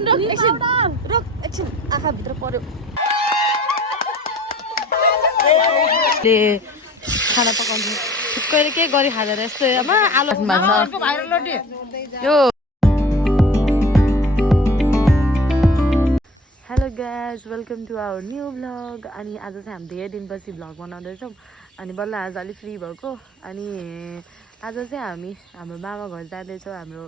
एकछिन आँखाभित्र पर्यो खाना पकाउँछु थुक्कैले के गरी खाँदैन यस्तो आलु यो hello guys welcome to our new vlog अनि आज चाहिँ हामी धेरै दिनपछि भ्लग बनाउँदैछौँ अनि बल्ल आज अलिक फ्री भएको अनि आज चाहिँ हामी हाम्रो मामा घर जाँदैछौँ हाम्रो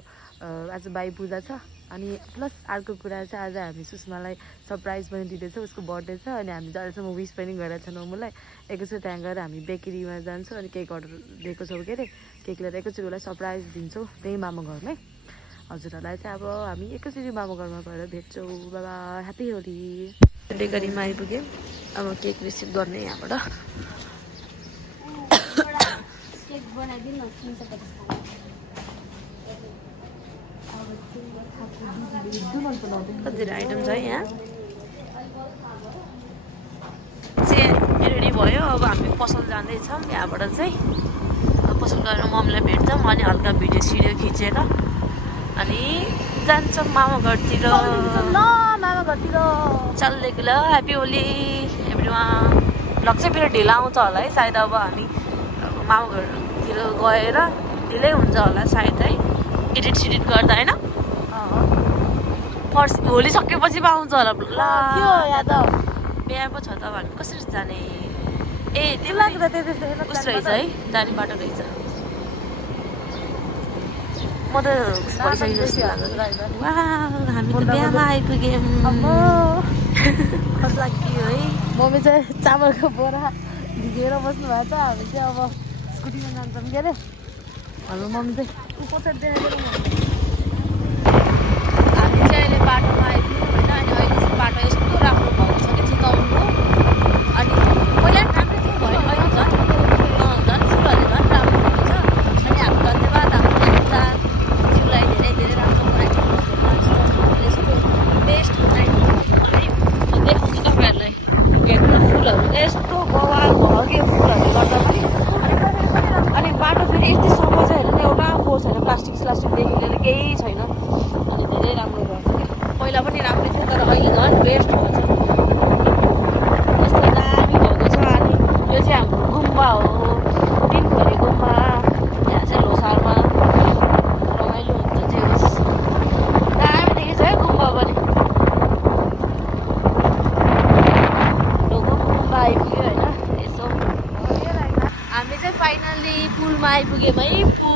आज भाइ पूजा छ अनि प्लस अर्को कुरा चाहिँ आज हामी सुषमालाई सरप्राइज पनि दिँदैछौँ उसको बर्थडे छ अनि हामी जहिलेसम्म विस पनि गरेर छौँ मलाई एकैचोटि त्यहाँ गएर हामी बेकरीमा जान्छौँ अनि केक अर्डर दिएको छौँ के अरे केक लिएर एकैचोटि उसलाई सरप्राइज दिन्छौँ त्यही मामा घरमै हजुरहरूलाई चाहिँ अब हामी एकैचोटि मामा घरमा गएर भेट्छौँ बाबा ह्याप्पी होली बेकरीमा आइपुग्यौँ अब केक रिसिभ गर्ने यहाँबाट कतिवटा आइटम छ यहाँ चाहिँ रेडी भयो अब हामी पसल जाँदैछौँ यहाँबाट चाहिँ पसल गएर मम्मीलाई भेट्छौँ अनि हल्का भिडियो सिडियो खिचेर अनि जान्छौँ मामा घरतिर चल्दैको ल ह्याप्पी होली एभ्रिवान भ्लग चाहिँ फेरि ढिलो आउँछ होला है सायद अब हामी मामा घरतिर गएर ढिलै हुन्छ होला सायद है एडिट सिडिट गर्दा होइन फर्स्ट होली सकेपछि पो आउँछ होला ल बिहा पो छ त हामी कसरी जाने ए त्यो लाग्दा कस्तो रहेछ है जाने बाटो रहेछ म त भइसक्यो जस्तो लाग्छ हामी त बिहामा आइपुग्यौँ कस्तो लाग्यो है मम्मी चाहिँ चामलको बोरा ढिकेर बस्नु भएको छ हामी चाहिँ अब स्कुटीमा जान्छौँ के अरे हाम्रो मम्मी चाहिँ पछाडि देखाइदिएर हामी चाहिँ अहिले बाटोमा आइपुग्यौँ होइन अनि अहिले चाहिँ बाटो यस्तो राम्रो भएको छ कि चिताउनुको अनि पहिला राम्रो थियो भयो अहिले झन् फुलहरू झन् राम्रो हुँदैछ अनि हामी धन्यवाद हाम्रो जिउलाई धेरै धेरै राम्रो बनाइदिनु यस्तो बेस्ट बनाइदिनु देखाउँछु तपाईँहरूलाई हेर्नु फुलहरू यस्तो बवाल भग्यो फुलहरूले गर्दा पनि अनि बाटो फेरि यति सफा छ हेर्नु एउटा फोहोर छैन प्लास्टिक स्लास्टिकदेखि लिएर केही छैन अनि धेरै राम्रो भएको छ कि पहिला पनि राम्रै थियो तर अहिले झन् बेस्ट भएको छ यस्तो दामी भएको छ अनि यो चाहिँ हाम्रो गुम्बा हो दिनभरि गुम्बा यहाँ चाहिँ लोसारमा रमाइलो हुन्छ जे होस् दामी देखेको छ है गुम्बा पनि गुम्बा आइपुग्यो होइन यसो हामी चाहिँ फाइनल्ली पुलमा आइपुग्यौँ है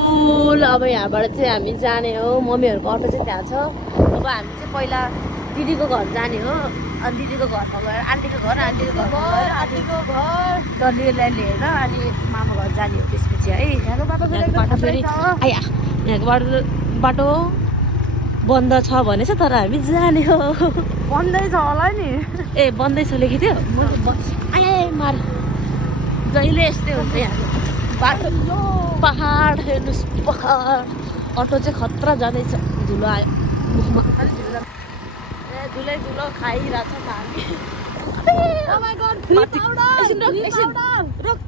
पुल अब यहाँबाट चाहिँ हामी जाने हो मम्मीहरूको अटो चाहिँ त्यहाँ छ अब हामी चाहिँ पहिला दिदीको घर जाने हो अनि दिदीको घरमा गएर आन्टीको घर डल्लीलाई लिएर अनि मामा घर जाने हो त्यसपछि है यहाँको बाटो फेरि आइया यहाँको बाटो बन्द छ भनेछ तर हामी जाने हो बन्दै छ होला नि ए बन्दै छ लेखेको थियो आए मार जहिले यस्तै हुन्छ यहाँ बाटो पहाड हेर्नुहोस् पहाड अटो चाहिँ खतरा जाँदैछ धुलो आयो मुखमा ए धुलो खाइरहेछ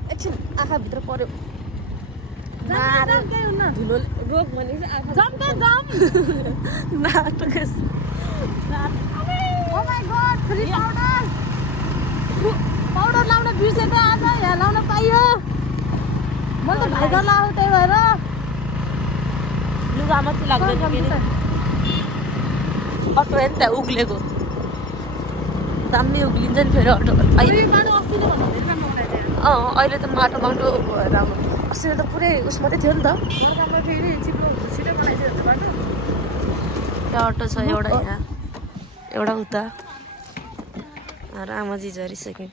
एकछिन आँखाभित्र पर्यो धुलो रोग भनेको पाउडर लाउन बिर्सेर आज यहाँ लाउन पाइयो मैले त भाइको लाउँ त्यही भएर लुगा मात्रै लाग्दैन अटो हेर्नु त्यहाँ उक्लेको दामी उक्लिन्छ नि फेरि अटो अहिले त माटो भएर अस्ति त पुरै उस मात्रै थियो नि त त्यहाँ अटो छ एउटा यहाँ एउटा उता र आमाजी झरिसक्यो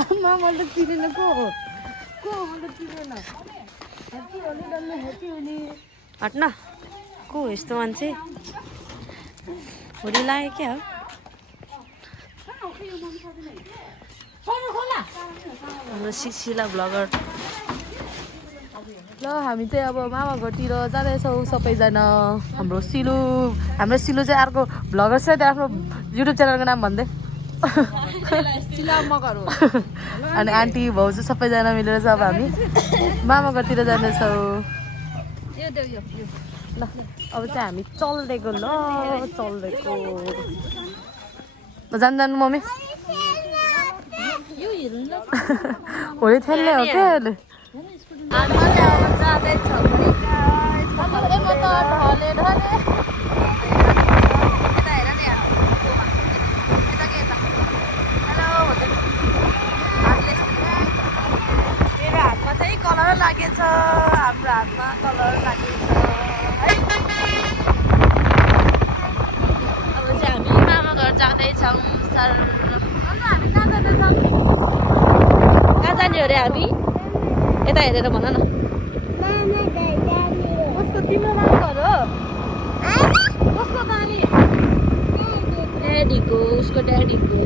आमा मैले त चिनेन को मैले चिनेन हट्न को यस्तो मान्छे होली लाग्यो क्या हो हाम्रो शिला भ्लगर ल हामी चाहिँ अब मामा घरतिर जाँदैछौँ सबैजना हाम्रो सिलु चाहिँ अर्को भ्लगर छ त्यो आफ्नो युट्युब च्यानलको नाम भन्दै अनि आन्टी भाउजू सबैजना मिलेर चाहिँ अब हामी मामा घरतिर जाँदैछौँ ल अब चाहिँ हामी चल्दैको ल चल्दैको जानु मम्मी होली खेल्ने हो क्या अहिले मेरो हातमा चाहिँ कलर लागेछ हाम्रो हातमा कलर लागेछ अब चाहिँ हामी मामा घर जाँदैछौँ सर हामी कहाँ जाँदैछौँ कहाँ जाने अरे हामी यता हेरेर भन न कसको तिम्रो मामा घर हो कसको नानी ड्याडीको उसको ड्याडीको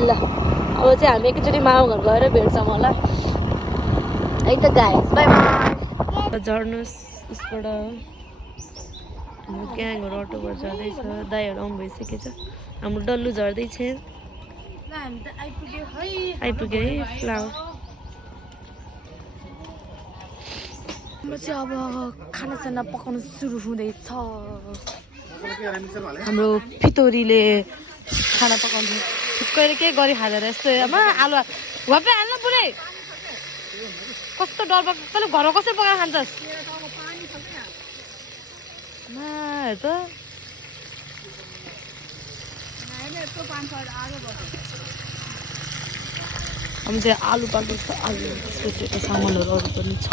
ल अब चाहिँ हामी एकचोटि मामा घर गएर भेट्छौँ होला है त गाइस बाइ बाइ झर्नुहोस् उसबाट हाम्रो ग्याङहरू अटोबाट झर्दैछ दाइहरू आउनु भइसकेको छ हाम्रो डल्लु झर्दैछ आइपुग्यो है फ्लावर हाम्रो चाहिँ अब खानासाना पकाउनु सुरु हुँदैछ हाम्रो फितोरीले खाना पकाउनु ठुक्कैले के गरी खाँदैन यस्तो आमा आलु वापै हाल्नु पुरै कस्तो डर तैँले घरमा कसरी पकाएर खान्छस् त हामी चाहिँ आलु पाक्दैछ आलु सोचेको सामानहरू अरू पनि छ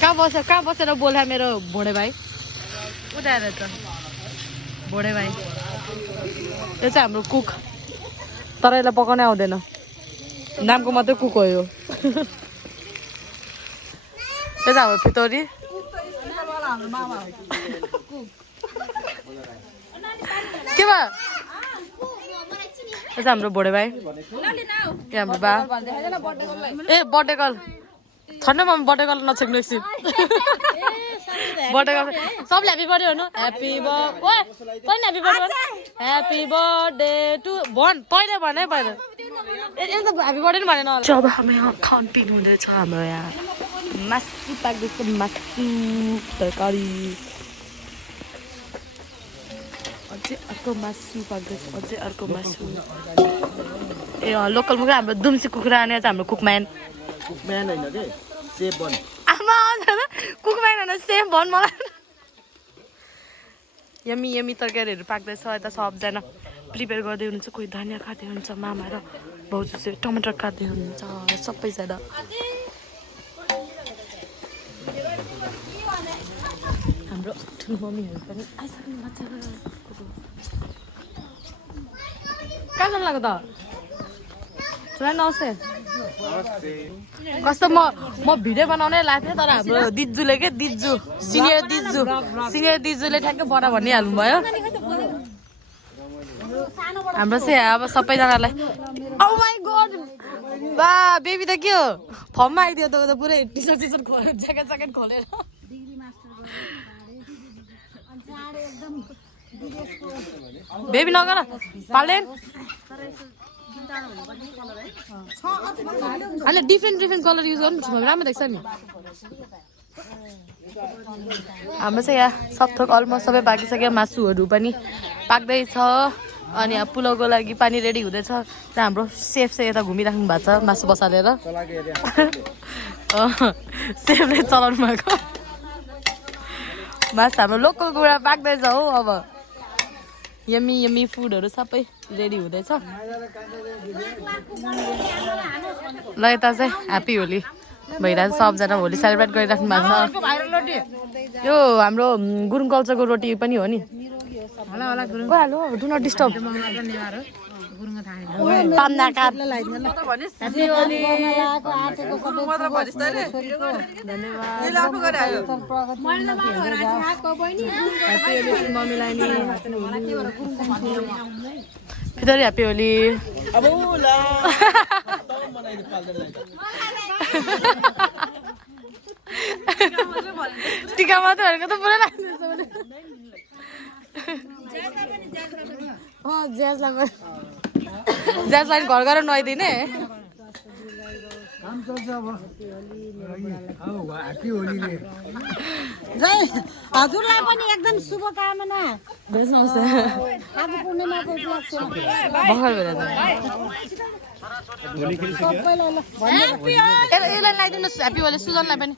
कहाँ बसेर बोल्या मेरो भोडे भाइ उठाएर त भोडे भाइ यो चाहिँ हाम्रो कुक तर यसलाई पकाउनै आउँदैन नामको मात्रै कुक हो यो चाहिँ हाम्रो फितोरी के भयो यो चाहिँ हाम्रो भोडे भाइ हाम्रो बा ए बर्थडे कल छन्न मम्मी बर्थडे कल नछेक्नु एकछिन बर्थडे कल सबले ह्याप्पी बर्थडे हुनु happy happy birthday happy birthday to भन पहिले भने पहिला त ह्याप्पी बर्थडे नि भनेन होला अब हामी यहाँ खानपिन हुँदैछ हाम्रो यहाँ मासु पाक्दैछ मासु तरकारी अझै अर्को मासु पाक्दैछ अझै अर्को मासु ए लोकल मुखा हाम्रो दुम्सी कुखुरा अनि हाम्रो कुकम्यान कुकम्यान होइन के सेफ बन आमा कुकम्यान होइन सेफ भन मलाई यमी यमी तरकारीहरू पाक्दैछ यता सबजना प्रिपेयर गर्दै हुनुहुन्छ कोही धनियाँ काट्दै हुनुहुन्छ मामा र भाउजू चाहिँ टमाटर काट्दै हुनुहुन्छ सबैजना हाम्रो ठुलो मम्मीहरू पनि आइसक्नु भएको छ कहाँ जानु लाग्यो त चुरा नमस्ते कस्तो म भिडियो बनाउनै लाग्थेँ तर हाम्रो दिज्जूले के दिज्जू सिनियर दिज्जूले ठ्याक्कै बना भनिहाल्नु भयो हाम्रो चाहिँ अब सबैजनालाई ओ माई गॉड बा बेबी त के हो फर्ममा आइदियो त पुरै टी सर्ट खोलेर ज्याकेट खोलेर बेबी नगर पालेन अहिले डिफ्रेन्ट कलर युज गर्नु राम्रो देख्छ नि हाम्रो चाहिँ यहाँ सबथोक अलमोस्ट सबै पाकिसक्यो मासुहरू पनि पाक्दैछ अनि यहाँ पुलाउको लागि पानी रेडी हुँदैछ त्यहाँ हाम्रो सेफ चाहिँ यता घुमिराख्नु भएको छ मासु बसालेर सेफले चलाउनु भएको मासु हाम्रो लोकल कुरा पाक्दैछ हो अब यमी यमी फुडहरू सबै रेडी हुँदैछ ल यता चाहिँ ह्याप्पी होली भइरहेको सबजना होली सेलिब्रेट गरिराख्नु भएको छ यो हाम्रो गुरुङ कल्चरको रोटी पनि हो नि गइहाल्नु डु नट डिस्टर्ब फितरी ह्याप्पी होली टिका मात्रै भनेको त पुरै लाग्दैछ ज्याजलाई घर गएर नुहाइदिने काम चल्छ अब ह्याप्पी होलीले हजुरलाई पनि एकदम शुभकामना आज पूर्णिमाको उपलक्ष्यमा भर्खर भएर सबैलाई ल यसलाई लगाइदिनुहोस् ह्याप्पी होली सुजनलाई पनि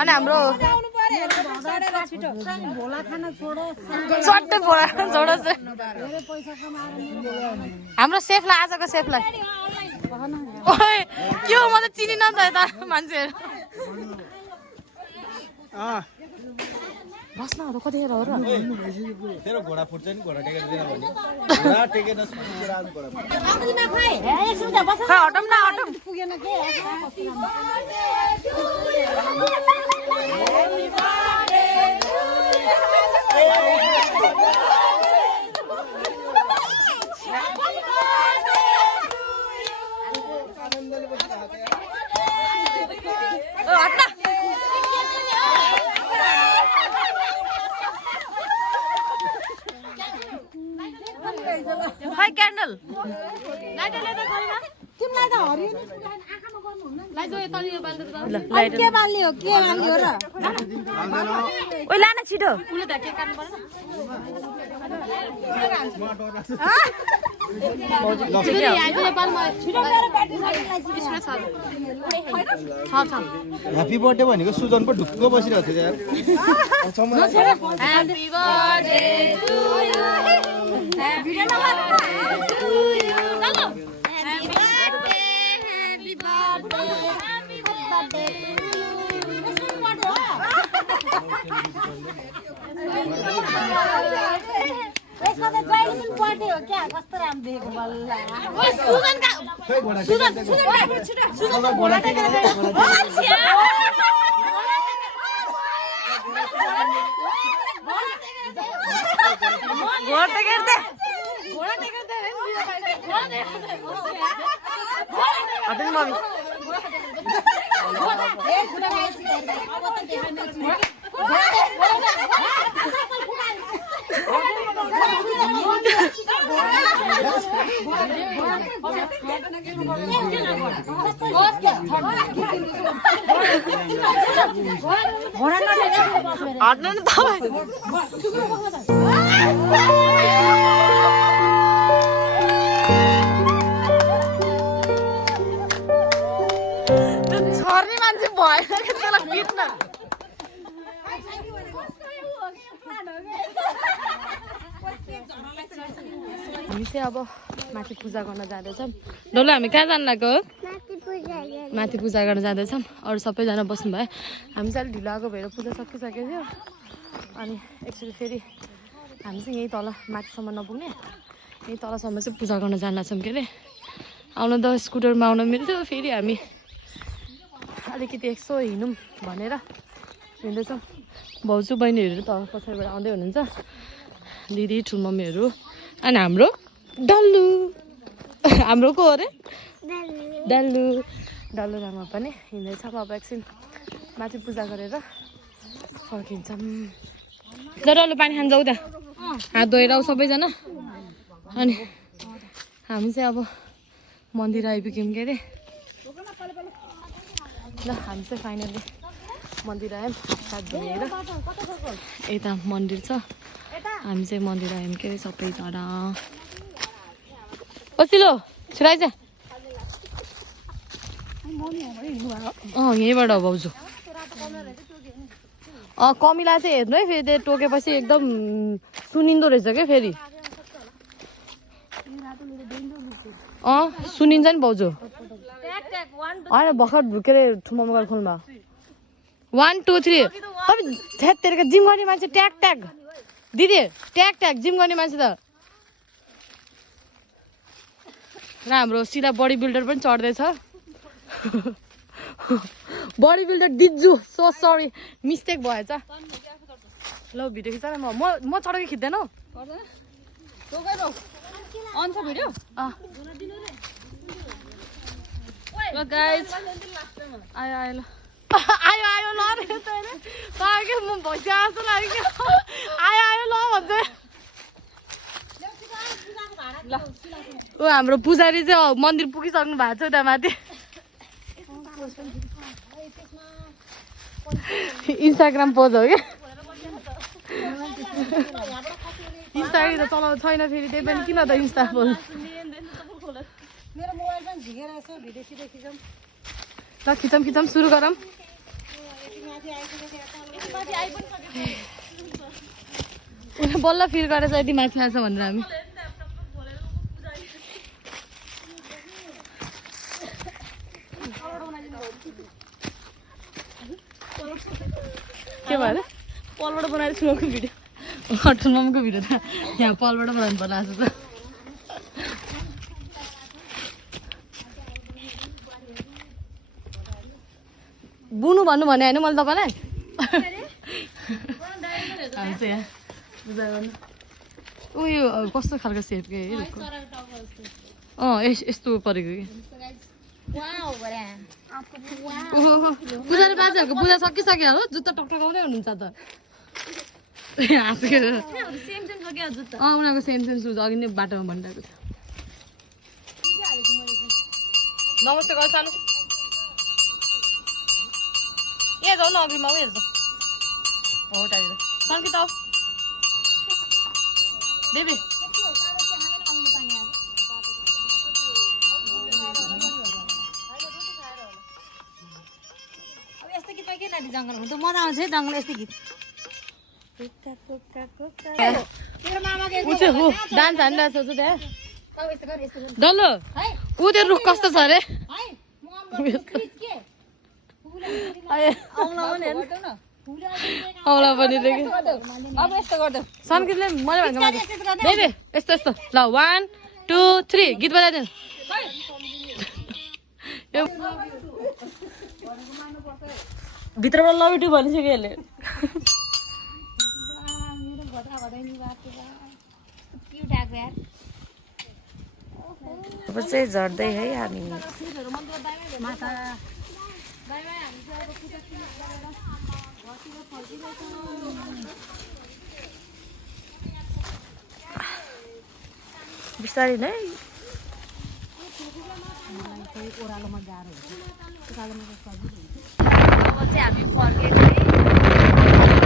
अनि हाम्रो भोला खाना छोडो चट्टै भोला जोडो चाहिँ धेरै पैसा कमाएर हाम्रो सेफलाई आजको सेफलाई ओए के हो म त चिनिन नि त यता मान्छेहरू बस्न हो कतिखेर हो र तेरो घोडा फुट्छ नि घोडा टेकेर दिन भने घोडा टेकेर खै हटौँ न हटौँ पुगेन के खै क्यान्डल तिमीलाई त हरियो आँखामा गर्नुहुन्न ल के बाल्ने हो र ओइ लान छिटो ह्याप्पी बर्थडे भनेको सुजन पो ढुक्क बसिरहेको थियो यार Happy birthday to you. Happy birthday to you. Happy birthday, happy birthday, यसमा त जहिले पनि बर्थडे हो क्या कस्तो राम्रो देखेको बल्ल छर्ने मान्छे भएन कि त्यसलाई पिट्न हामी चाहिँ अब माथि पूजा गर्न जाँदैछौँ डल्लो हामी कहाँ जानु लाग्यो माथि पूजा गर्न जाँदैछौँ अरू सबैजना बस्नुभयो हामी चाहिँ अलिक ढिलो आएको भएर पूजा सकिसकेको थियो अनि एक्चुली फेरि हामी चाहिँ यहीँ तल माथिसम्म नपुग्ने यहीँ तलसम्म चाहिँ पूजा गर्न जान्छौँ के अरे आउन त स्कुटरमा आउन मिल्थ्यो फेरि हामी अलिकति यसो हिँडौँ भनेर हिँड्दैछौँ भाउजू बहिनीहरू त पछाडिबाट आउँदै हुनुहुन्छ दिदी ठुलमम्मीहरू अनि हाम्रो डल्लु हाम्रो को अरे डल्लु डल्लु लामा पनि हिँड्दैछौँ अब एकछिन माथि पूजा गरेर फर्किन्छौँ डल्लु पानी खान जाउँ त हात धोएर आऊ सबैजना अनि हामी चाहिँ अब मन्दिर आइपुग्यौँ के अरे ल हामी चाहिँ फाइनली मन्दिर आयौँ साथ धोएर यता मन्दिर छ हामी चाहिँ मन्दिर आयौँ के अरे सबैजना पसिलो छिराइज यहीँबाट हो भाउजू कमिला चाहिँ हेर्नु है फेरि त्यो टोकेपछि एकदम सुनिँदो रहेछ क्या फेरि सुनिन्छ नि भाउजू होइन भर्खर के अरे ठुलो मोबाइल खोल्नु भयो 1 2 3 तपाईँ छेत्तेरको जिम गर्ने मान्छे ट्याग ट्याग दिदी ट्याग ट्याग जिम गर्ने मान्छे त र हाम्रो सिधा बडी बिल्डर पनि चढ्दैछ बडी बिल्डर दिज्जु सो सरी मिस्टेक भएछ ल भिडियो खिच्छ म चढेको खिच्दैन हौ अन्छ भिडियो ल गाइज आयो आयो ल आयो आयो ल रे म भैँसी जस्तो लाग्यो आयो आयो ल भन्छ ल ओ हाम्रो पुजारी चाहिँ मन्दिर पुगिसक्नु भएको छ उता माथि इन्स्टाग्राम पोज हो क्या इन्स्टाग्राम त चलाउ छैन फेरि त्यही पनि किन त इन्स्टा पोज मेरो मोबाइल पनि झिकेर यसो भिडियो सिडियो खिचौँ ल खिचौँ सुरु गरौँ बल्ल फिल गरेर यति माथि आएछ भनेर हामी के भयो पलबाट बनाएर छुनको भिडियो अटल ममको भिडियो त यहाँ पलबाट बनाउनु पर्ने आएको छ बुनु भन्नु भने होइन मैले तपाईँलाई हामी चाहिँ यहाँ बुझाइ गर्नु उयो कस्तो खालको सेप के यस्तो परेको कि पुजारी बाजेहरूको पूजा सकिसक्यो हो जुत्ता टक्टकाउँदै हुनुहुन्छ त हाँसेर उनीहरूको सेम सुज अघि नै बाटोमा भनिरहेको थियो नमस्ते गर सानो ए जाऊ न अघिमा उयो हेर्छ हो टाढिएर सङ्कित आऊ देवी जङ्गल हुन्छ मजा आउँछ है जङ्गल यस्तै गीत डान्स हानिरहेको छ त्यहाँ डल्लो ऊ त्यो रुख कस्तो छ अरे औला पनि सन्कितले मैले भनेको देवी यस्तो यस्तो ल 1 2 3 गीत बजाइदिनु भित्रबाट लभ यु भनिसक्यो यसले अब चाहिँ झर्दै है हामी बिस्तारै नै ओह्रालोमा गाह्रो हुन्छ अब चाहिँ हामी फर्केको